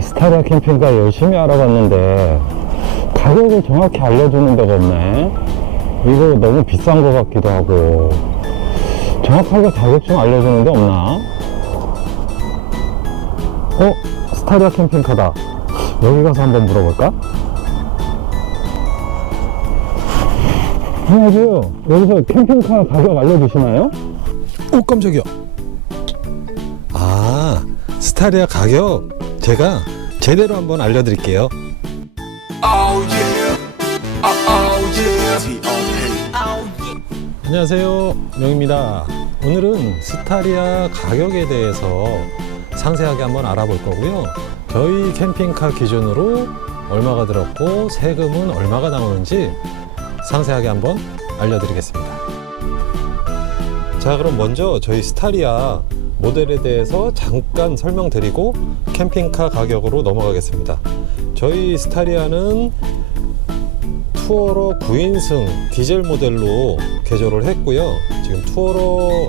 스타리아 캠핑카 열심히 알아봤는데 가격을 정확히 알려주는 데가 없네. 이거 너무 비싼 것 같기도 하고. 정확하게 가격 좀 알려주는 데 없나? 스타리아 캠핑카다. 여기 가서 한번 물어볼까? 안녕하세요. 여기서 캠핑카 가격 알려주시나요? 깜짝이야. 스타리아 가격 제가 제대로 한번 알려드릴게요. 안녕하세요, 명입니다. 오늘은 스타리아 가격에 대해서 상세하게 한번 알아볼 거고요. 저희 캠핑카 기준으로 얼마가 들었고 세금은 얼마가 나오는지 상세하게 한번 알려드리겠습니다. 자, 그럼 먼저 저희 스타리아 모델에 대해서 잠깐 설명드리고 캠핑카 가격으로 넘어가겠습니다. 저희 스타리아는 투어러 9인승 디젤 모델로 개조를 했고요. 지금 투어러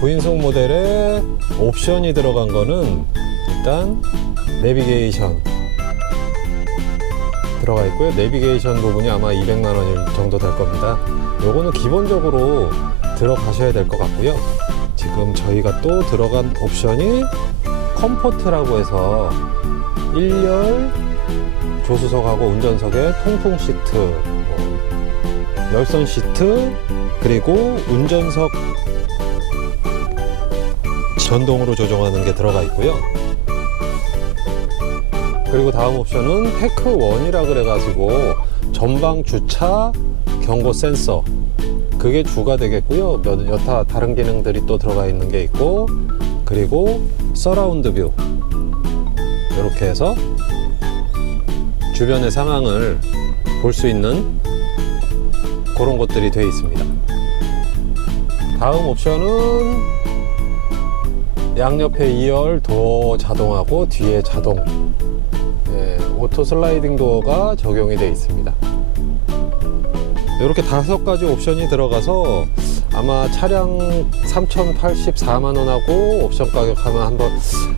9인승 모델에 옵션이 들어간 거는 일단 내비게이션 들어가 있고요. 내비게이션 부분이 아마 200만 원 정도 될 겁니다. 요거는 기본적으로 들어가셔야 될 것 같고요. 지금 저희가 또 들어간 옵션이 컴포트라고 해서 1열 조수석하고 운전석에 통풍 시트, 열선 시트, 그리고 운전석 전동으로 조정하는 게 들어가 있고요. 그리고 다음 옵션은 테크1이라 그래가지고 전방 주차 경고 센서, 그게 주가 되겠고요. 여타 다른 기능들이 또 들어가 있는 게 있고, 그리고 서라운드 뷰, 이렇게 해서 주변의 상황을 볼 수 있는 그런 것들이 되어 있습니다. 다음 옵션은 양옆에 2열 도어 자동하고 뒤에 자동, 오토 슬라이딩 도어가 적용이 되어 있습니다. 이렇게 5가지 옵션이 들어가서 아마 차량 3,084만원하고 옵션 가격 하면 한번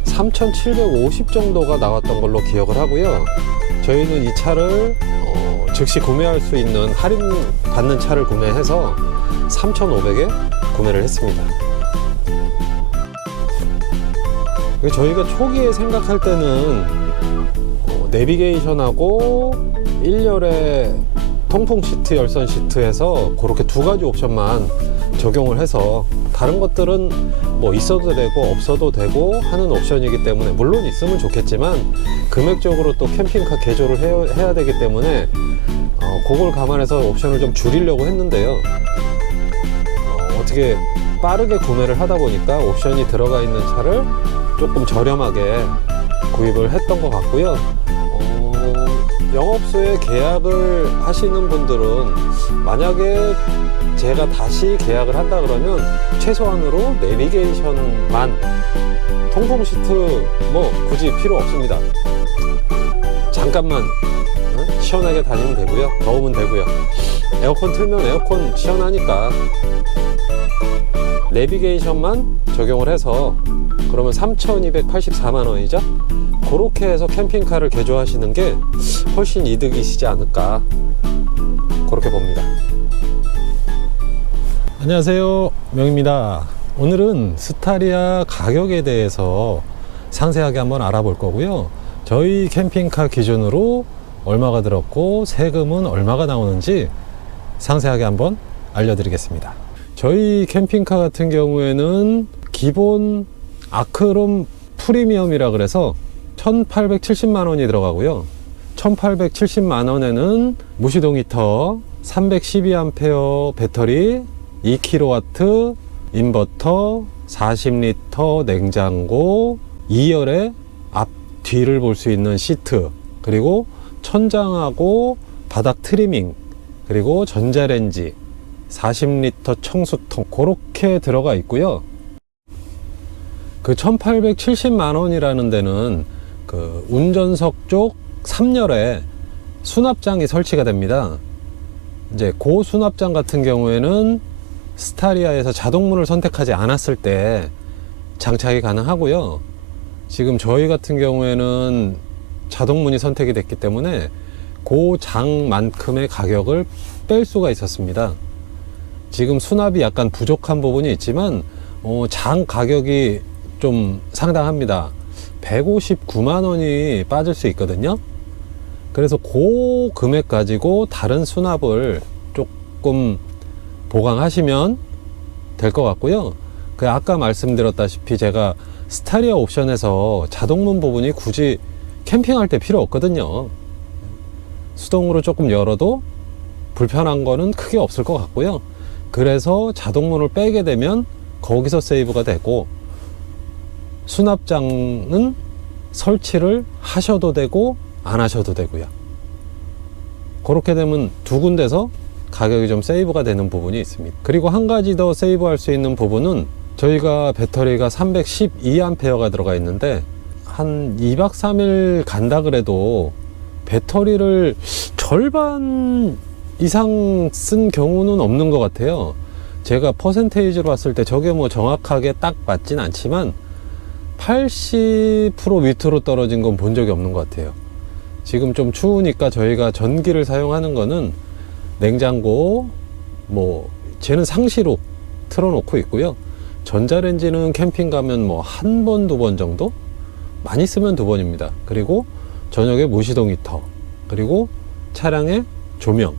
3,750 정도가 나왔던 걸로 기억을 하고요. 저희는 이 차를 즉시 구매할 수 있는 할인 받는 차를 구매해서 3,500에 구매를 했습니다. 저희가 초기에 생각할 때는 내비게이션하고 1열에 통풍 시트, 열선 시트에서 그렇게 2가지 옵션만 적용을 해서 다른 것들은 뭐 있어도 되고 없어도 되고 하는 옵션이기 때문에, 물론 있으면 좋겠지만 금액적으로 또 캠핑카 개조를 해야 되기 때문에 그걸 감안해서 옵션을 좀 줄이려고 했는데요. 어떻게 빠르게 구매를 하다 보니까 옵션이 들어가 있는 차를 조금 저렴하게 구입을 했던 것 같고요. 영업소에 계약을 하시는 분들은 만약에 제가 다시 계약을 한다 그러면 최소한으로 내비게이션만, 통풍 시트 뭐 굳이 필요 없습니다. 잠깐만 시원하게 다니면 되고요. 더우면 되고요. 에어컨 틀면 에어컨 시원하니까 내비게이션만 적용을 해서 그러면 3,284만 원이죠. 그렇게 해서 캠핑카를 개조하시는 게 훨씬 이득이시지 않을까, 그렇게 봅니다. 안녕하세요, 명입니다. 오늘은 스타리아 가격에 대해서 상세하게 한번 알아볼 거고요. 저희 캠핑카 기준으로 얼마가 들었고 세금은 얼마가 나오는지 상세하게 한번 알려드리겠습니다. 저희 캠핑카 같은 경우에는 기본 아크롬 프리미엄이라 그래서 1,870만 원이 들어가고요. 1,870만 원에는 무시동 히터, 312A 배터리, 2kW 인버터, 40리터 냉장고, 2열에 앞 뒤를 볼 수 있는 시트, 그리고 천장하고 바닥 트리밍, 그리고 전자레인지, 40리터 청수통, 그렇게 들어가 있고요. 그 1,870만 원이라는 데는 그 운전석 쪽 3열에 수납장이 설치가 됩니다. 이제 그 수납장 같은 경우에는 스타리아에서 자동문을 선택하지 않았을 때 장착이 가능하고요. 지금 저희 같은 경우에는 자동문이 선택이 됐기 때문에 그 장만큼의 가격을 뺄 수가 있었습니다. 지금 수납이 약간 부족한 부분이 있지만 장 가격이 좀 상당합니다. 159만 원이 빠질 수 있거든요. 그래서 그 금액 가지고 다른 수납을 조금 보강하시면 될 것 같고요. 그 아까 말씀드렸다시피 제가 스타리아 옵션에서 자동문 부분이 굳이 캠핑할 때 필요 없거든요. 수동으로 조금 열어도 불편한 거는 크게 없을 것 같고요. 그래서 자동문을 빼게 되면 거기서 세이브가 되고, 수납장은 설치를 하셔도 되고 안 하셔도 되고요. 그렇게 되면 두 군데서 가격이 좀 세이브가 되는 부분이 있습니다. 그리고 한 가지 더 세이브할 수 있는 부분은, 저희가 배터리가 312A가 들어가 있는데 한 2박 3일 간다 그래도 배터리를 절반 이상 쓴 경우는 없는 것 같아요. 제가 퍼센테이지로 봤을 때 저게 뭐 정확하게 딱 맞진 않지만 80% 밑으로 떨어진 건 본 적이 없는 것 같아요. 지금 좀 추우니까 저희가 전기를 사용하는 거는 냉장고, 뭐 쟤는 상시로 틀어놓고 있고요. 전자레인지는 캠핑 가면 뭐 한 번, 두 번 정도? 많이 쓰면 두 번입니다. 그리고 저녁에 무시동 히터, 그리고 차량의 조명,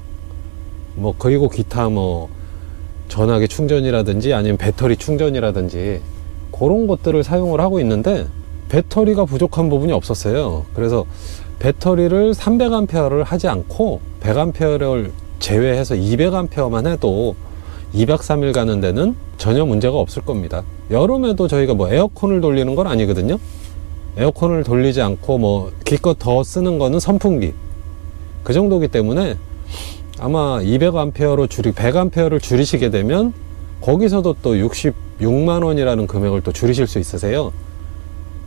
뭐 그리고 기타 뭐 전화기 충전이라든지 아니면 배터리 충전이라든지 그런 것들을 사용을 하고 있는데, 배터리가 부족한 부분이 없었어요. 그래서 배터리를 300A를 하지 않고 100A를 제외해서 200A만 해도 2박 3일 가는 데는 전혀 문제가 없을 겁니다. 여름에도 저희가 뭐 에어컨을 돌리는 건 아니거든요. 에어컨을 돌리지 않고 뭐 기껏 더 쓰는 거는 선풍기, 그 정도기 때문에 아마 200A로 100A를 줄이시게 되면 거기서도 또 66만 원이라는 금액을 또 줄이실 수 있으세요.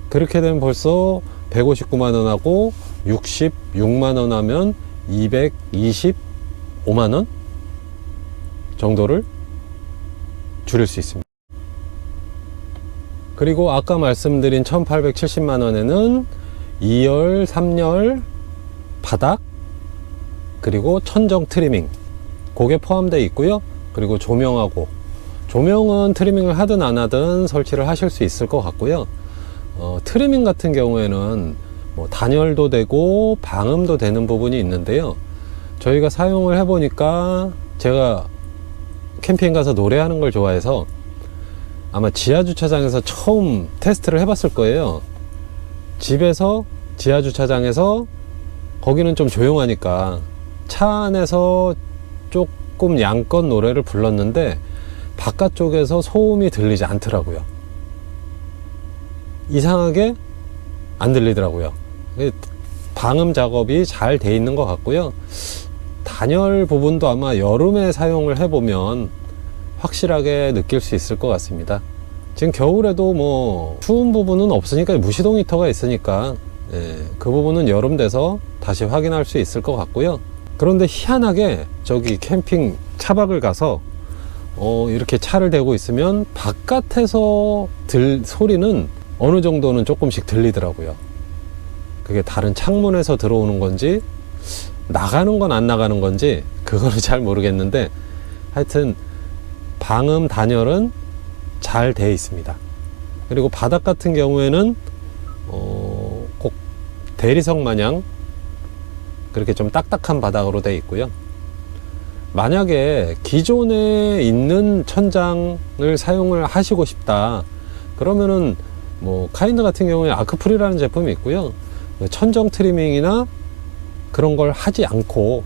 그렇게 되면 벌써 159만 원하고 66만 원 하면 225만 원 정도를 줄일 수 있습니다. 그리고 아까 말씀드린 1870만 원에는 2열, 3열, 바닥, 그리고 천정 트리밍, 그게 포함되어 있고요. 그리고 조명하고, 조명은 트리밍을 하든 안 하든 설치를 하실 수 있을 것 같고요. 트리밍 같은 경우에는 뭐 단열도 되고 방음도 되는 부분이 있는데요. 저희가 사용을 해보니까, 제가 캠핑 가서 노래하는 걸 좋아해서 아마 지하주차장에서 처음 테스트를 해봤을 거예요. 집에서 지하주차장에서, 거기는 좀 조용하니까 차 안에서 조금 양껏 노래를 불렀는데 바깥쪽에서 소음이 들리지 않더라고요. 이상하게 안 들리더라고요. 방음 작업이 잘 돼 있는 것 같고요. 단열 부분도 아마 여름에 사용을 해보면 확실하게 느낄 수 있을 것 같습니다. 지금 겨울에도 뭐 추운 부분은 없으니까, 무시동 히터가 있으니까 그 부분은 여름 돼서 다시 확인할 수 있을 것 같고요. 그런데 희한하게 저기 캠핑 차박을 가서 이렇게 차를 대고 있으면 바깥에서 소리는 어느 정도는 조금씩 들리더라고요. 그게 다른 창문에서 들어오는 건지 나가는 건 안 나가는 건지 그거는 잘 모르겠는데, 하여튼 방음 단열은 잘 되어 있습니다. 그리고 바닥 같은 경우에는 꼭 대리석 마냥 그렇게 좀 딱딱한 바닥으로 되어 있고요. 만약에 기존에 있는 천장을 사용을 하시고 싶다 그러면은 뭐 카인드 같은 경우에 아크프리라는 제품이 있고요. 천정 트리밍이나 그런 걸 하지 않고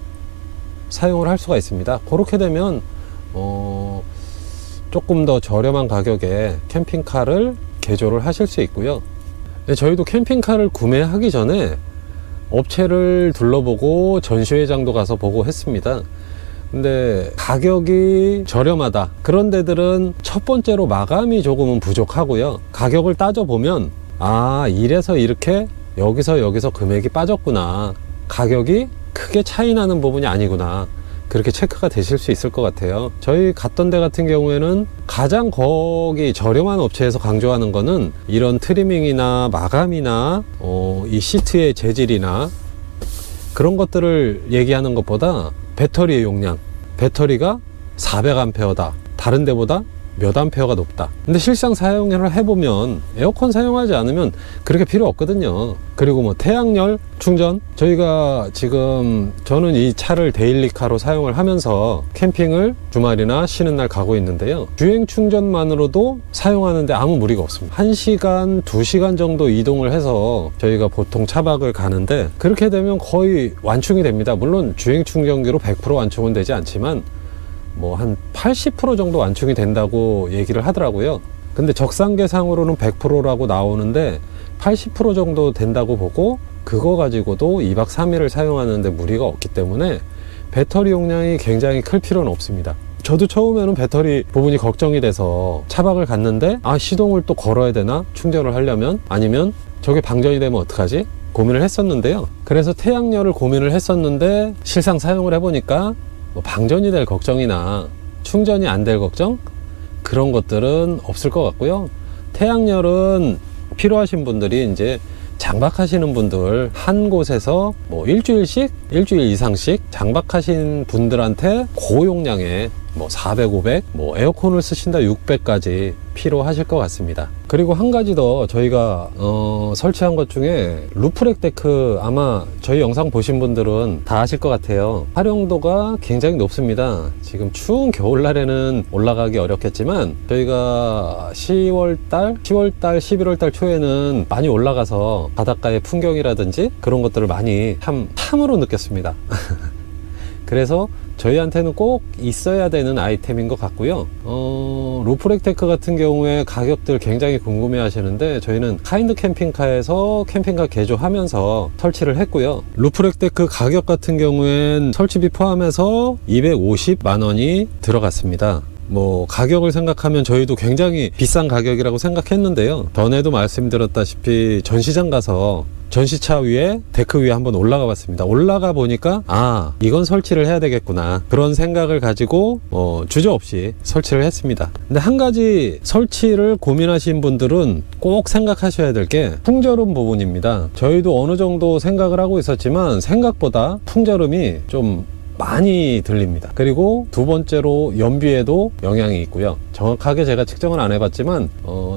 사용을 할 수가 있습니다. 그렇게 되면 조금 더 저렴한 가격에 캠핑카를 개조를 하실 수 있고요. 저희도 캠핑카를 구매하기 전에 업체를 둘러보고 전시회장도 가서 보고 했습니다. 근데 가격이 저렴하다 그런 데들은 첫 번째로 마감이 조금은 부족하고요. 가격을 따져보면 이래서 이렇게 여기서 금액이 빠졌구나, 가격이 크게 차이 나는 부분이 아니구나, 그렇게 체크가 되실 수 있을 것 같아요. 저희 갔던 데 같은 경우에는 가장 거기 저렴한 업체에서 강조하는 거는 이런 트리밍이나 마감이나 이 시트의 재질이나 그런 것들을 얘기하는 것보다 배터리의 용량, 배터리가 400A다, 다른 데보다 몇 암페어가 높다. 근데 실상 사용을 해보면 에어컨 사용하지 않으면 그렇게 필요 없거든요. 그리고 뭐 태양열 충전, 저희가 지금 저는 이 차를 데일리카로 사용을 하면서 캠핑을 주말이나 쉬는 날 가고 있는데요, 주행 충전만으로도 사용하는데 아무 무리가 없습니다. 1시간, 2시간 정도 이동을 해서 저희가 보통 차박을 가는데 그렇게 되면 거의 완충이 됩니다. 물론 주행 충전기로 100% 완충은 되지 않지만 뭐 한 80% 정도 완충이 된다고 얘기를 하더라고요. 근데 적상계상으로는 100%라고 나오는데 80% 정도 된다고 보고 그거 가지고도 2박 3일을 사용하는데 무리가 없기 때문에 배터리 용량이 굉장히 클 필요는 없습니다. 저도 처음에는 배터리 부분이 걱정이 돼서 차박을 갔는데 시동을 또 걸어야 되나? 충전을 하려면? 아니면 저게 방전이 되면 어떡하지? 고민을 했었는데요. 그래서 태양열을 고민을 했었는데 실상 사용을 해보니까 뭐 방전이 될 걱정이나 충전이 안 될 걱정, 그런 것들은 없을 것 같고요. 태양열은 필요하신 분들이 이제 장박하시는 분들, 한 곳에서 뭐 일주일 이상씩 장박하신 분들한테 고용량의 뭐 400, 500, 뭐 에어컨을 쓰신다 600까지 필요하실 것 같습니다. 그리고 한 가지 더 저희가 설치한 것 중에 루프렉 데크, 아마 저희 영상 보신 분들은 다 아실 것 같아요. 활용도가 굉장히 높습니다. 지금 추운 겨울날에는 올라가기 어렵겠지만 저희가 10월달, 11월달 초에는 많이 올라가서 바닷가의 풍경이라든지 그런 것들을 많이 탐으로 느꼈습니다. 그래서 저희한테는 꼭 있어야 되는 아이템인 것 같고요. 루프렉 데크 같은 경우에 가격들 굉장히 궁금해 하시는데 저희는 카인드 캠핑카에서 캠핑카 개조하면서 설치를 했고요. 루프렉 데크 가격 같은 경우엔 설치비 포함해서 250만 원이 들어갔습니다. 뭐 가격을 생각하면 저희도 굉장히 비싼 가격이라고 생각했는데요, 전에도 말씀드렸다시피 전시장 가서 전시차 위에, 데크 위에 한번 올라가 봤습니다. 올라가 보니까 이건 설치를 해야 되겠구나, 그런 생각을 가지고 주저없이 설치를 했습니다. 근데 한 가지 설치를 고민하신 분들은 꼭 생각하셔야 될 게 풍절음 부분입니다. 저희도 어느 정도 생각을 하고 있었지만 생각보다 풍절음이 좀 많이 들립니다. 그리고 두 번째로 연비에도 영향이 있고요. 정확하게 제가 측정을 안 해봤지만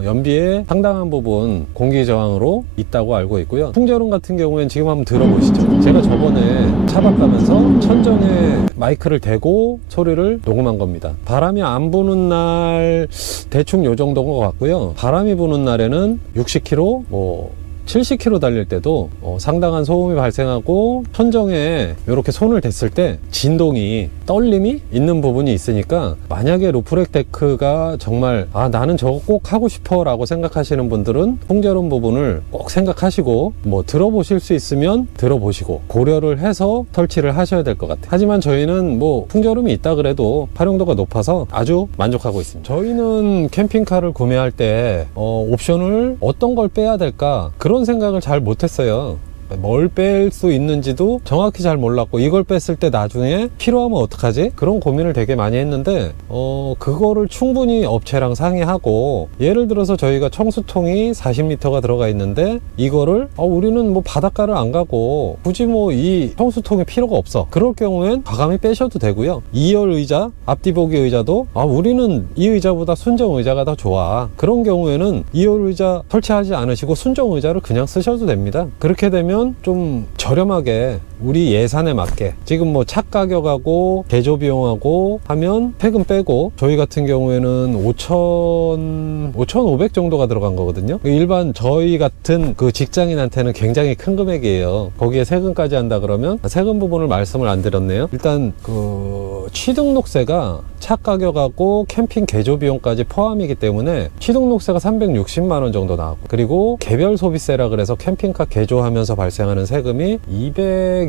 연비의 상당한 부분 공기 저항으로 있다고 알고 있고요. 풍절음 같은 경우에는 지금 한번 들어보시죠. 제가 저번에 차박 가면서 천정에 마이크를 대고 소리를 녹음한 겁니다. 바람이 안 부는 날 대충 요 정도인 것 같고요. 바람이 부는 날에는 60km, 70km 달릴 때도 상당한 소음이 발생하고 천정에 이렇게 손을 댔을 때 진동이, 떨림이 있는 부분이 있으니까 만약에 루프렉 데크가 정말 나는 저거 꼭 하고 싶어 라고 생각하시는 분들은 풍절음 부분을 꼭 생각하시고 들어보실 수 있으면 들어보시고 고려를 해서 설치를 하셔야 될 것 같아요. 하지만 저희는 풍절음이 있다 그래도 활용도가 높아서 아주 만족하고 있습니다. 저희는 캠핑카를 구매할 때 옵션을 어떤 걸 빼야 될까, 그런 생각을 잘 못했어요. 뭘 뺄 수 있는지도 정확히 잘 몰랐고, 이걸 뺐을 때 나중에 필요하면 어떡하지? 그런 고민을 되게 많이 했는데 그거를 충분히 업체랑 상의하고, 예를 들어서 저희가 청수통이 40L가 들어가 있는데 이거를 우리는 바닷가를 안 가고 굳이 이 청수통이 필요가 없어, 그럴 경우엔 과감히 빼셔도 되고요. 2열 의자, 앞뒤 보기 의자도 우리는 이 의자보다 순정 의자가 더 좋아, 그런 경우에는 2열 의자 설치하지 않으시고 순정 의자를 그냥 쓰셔도 됩니다. 그렇게 되면 좀 저렴하게 우리 예산에 맞게, 지금 차 가격하고 개조 비용하고 하면 세금 빼고 저희 같은 경우에는 5,500 정도가 들어간 거거든요. 일반 저희 같은 그 직장인한테는 굉장히 큰 금액이에요. 거기에 세금까지 한다 그러면 세금 부분을 말씀을 안 드렸네요. 일단 그 취등록세가 차 가격하고 캠핑 개조 비용까지 포함이기 때문에 취등록세가 360만 원 정도 나왔고, 그리고 개별 소비세라 그래서 캠핑카 개조하면서 발생하는 세금이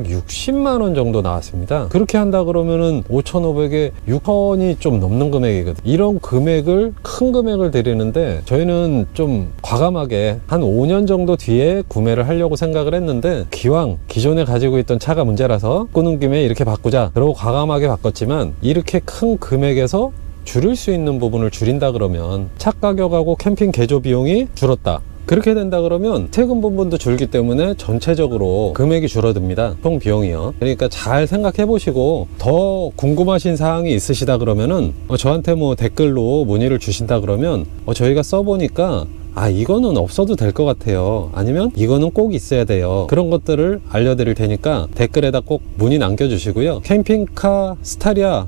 560만 원 정도 나왔습니다. 그렇게 한다 그러면은 5,500에 6천이 좀 넘는 금액이거든요. 이런 금액을, 큰 금액을 드리는데 저희는 좀 과감하게 한 5년 정도 뒤에 구매를 하려고 생각을 했는데, 기왕 기존에 가지고 있던 차가 문제라서 꾸는 김에 이렇게 바꾸자 그러고 과감하게 바꿨지만, 이렇게 큰 금액에서 줄일 수 있는 부분을 줄인다 그러면 차 가격하고 캠핑 개조 비용이 줄었다, 그렇게 된다 그러면 세금 부분도 줄기 때문에 전체적으로 금액이 줄어듭니다. 총 비용이요. 그러니까 잘 생각해 보시고, 더 궁금하신 사항이 있으시다 그러면은 저한테 뭐 댓글로 문의를 주신다 그러면 저희가 써보니까 이거는 없어도 될 것 같아요, 아니면 이거는 꼭 있어야 돼요, 그런 것들을 알려드릴 테니까 댓글에다 꼭 문의 남겨주시고요. 캠핑카 스타리아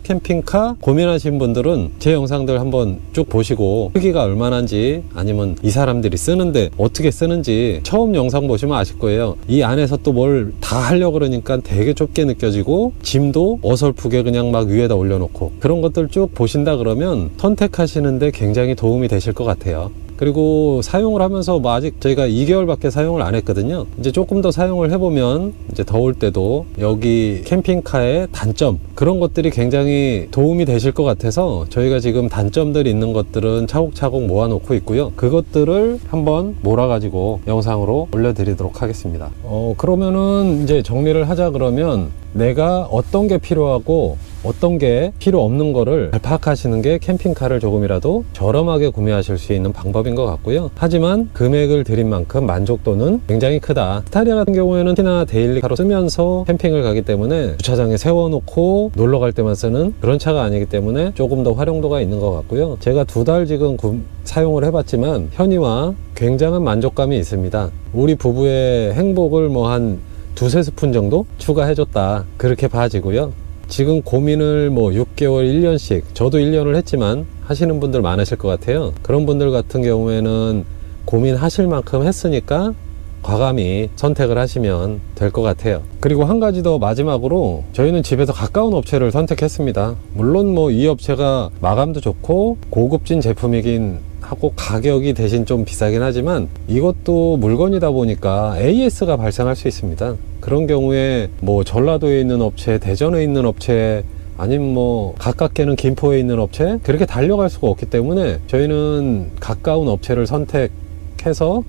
캠핑카 고민하신 분들은 제 영상들 한번 쭉 보시고, 크기가 얼마나인지, 아니면 이 사람들이 쓰는데 어떻게 쓰는지 처음 영상 보시면 아실 거예요. 이 안에서 또 뭘 다 하려고 그러니까 되게 좁게 느껴지고, 짐도 어설프게 그냥 막 위에다 올려놓고, 그런 것들 쭉 보신다 그러면 선택하시는데 굉장히 도움이 되실 것 같아요. 그리고 사용을 하면서 아직 저희가 2개월밖에 사용을 안 했거든요. 이제 조금 더 사용을 해보면 이제 더울 때도 여기 캠핑카의 단점, 그런 것들이 굉장히 도움이 되실 것 같아서 저희가 지금 단점들이 있는 것들은 차곡차곡 모아놓고 있고요. 그것들을 한번 몰아가지고 영상으로 올려드리도록 하겠습니다. 그러면은 이제 정리를 하자 그러면, 내가 어떤 게 필요하고 어떤 게 필요 없는 거를 잘 파악하시는 게 캠핑카를 조금이라도 저렴하게 구매하실 수 있는 방법인 것 같고요. 하지만 금액을 드린 만큼 만족도는 굉장히 크다. 스타리아 같은 경우에는 특히나 데일리카로 쓰면서 캠핑을 가기 때문에 주차장에 세워놓고 놀러 갈 때만 쓰는 그런 차가 아니기 때문에 조금 더 활용도가 있는 것 같고요. 제가 2달 지금 사용을 해봤지만 현이와 굉장한 만족감이 있습니다. 우리 부부의 행복을 한 2-3스푼 정도 추가해줬다, 그렇게 봐지고요. 지금 고민을 6개월, 1년씩, 저도 1년을 했지만 하시는 분들 많으실 것 같아요. 그런 분들 같은 경우에는 고민하실 만큼 했으니까 과감히 선택을 하시면 될 것 같아요. 그리고 한 가지 더 마지막으로, 저희는 집에서 가까운 업체를 선택했습니다. 물론 이 업체가 마감도 좋고 고급진 제품이긴 하고 가격이 대신 좀 비싸긴 하지만, 이것도 물건이다 보니까 AS가 발생할 수 있습니다. 그런 경우에 전라도에 있는 업체, 대전에 있는 업체, 아니면 가깝게는 김포에 있는 업체, 그렇게 달려갈 수가 없기 때문에 저희는 가까운 업체를 선택해서,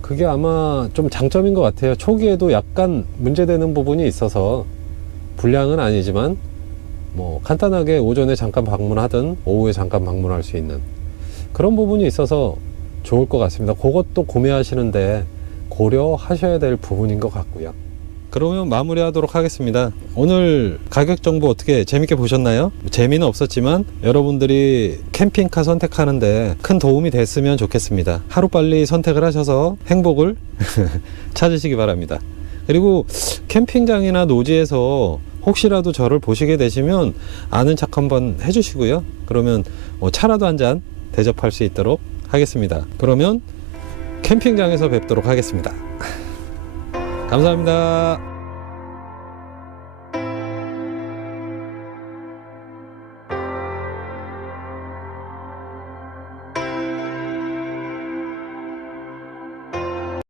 그게 아마 좀 장점인 것 같아요. 초기에도 약간 문제되는 부분이 있어서, 불량은 아니지만 간단하게 오전에 잠깐 방문하든 오후에 잠깐 방문할 수 있는 그런 부분이 있어서 좋을 것 같습니다. 그것도 구매하시는데 고려하셔야 될 부분인 것 같고요. 그러면 마무리하도록 하겠습니다. 오늘 가격 정보 어떻게 재밌게 보셨나요? 재미는 없었지만 여러분들이 캠핑카 선택하는데 큰 도움이 됐으면 좋겠습니다. 하루빨리 선택을 하셔서 행복을 찾으시기 바랍니다. 그리고 캠핑장이나 노지에서 혹시라도 저를 보시게 되시면 아는 척 한번 해주시고요. 그러면 차라도 한 잔 대접할 수 있도록 하겠습니다. 그러면 캠핑장에서 뵙도록 하겠습니다. 감사합니다.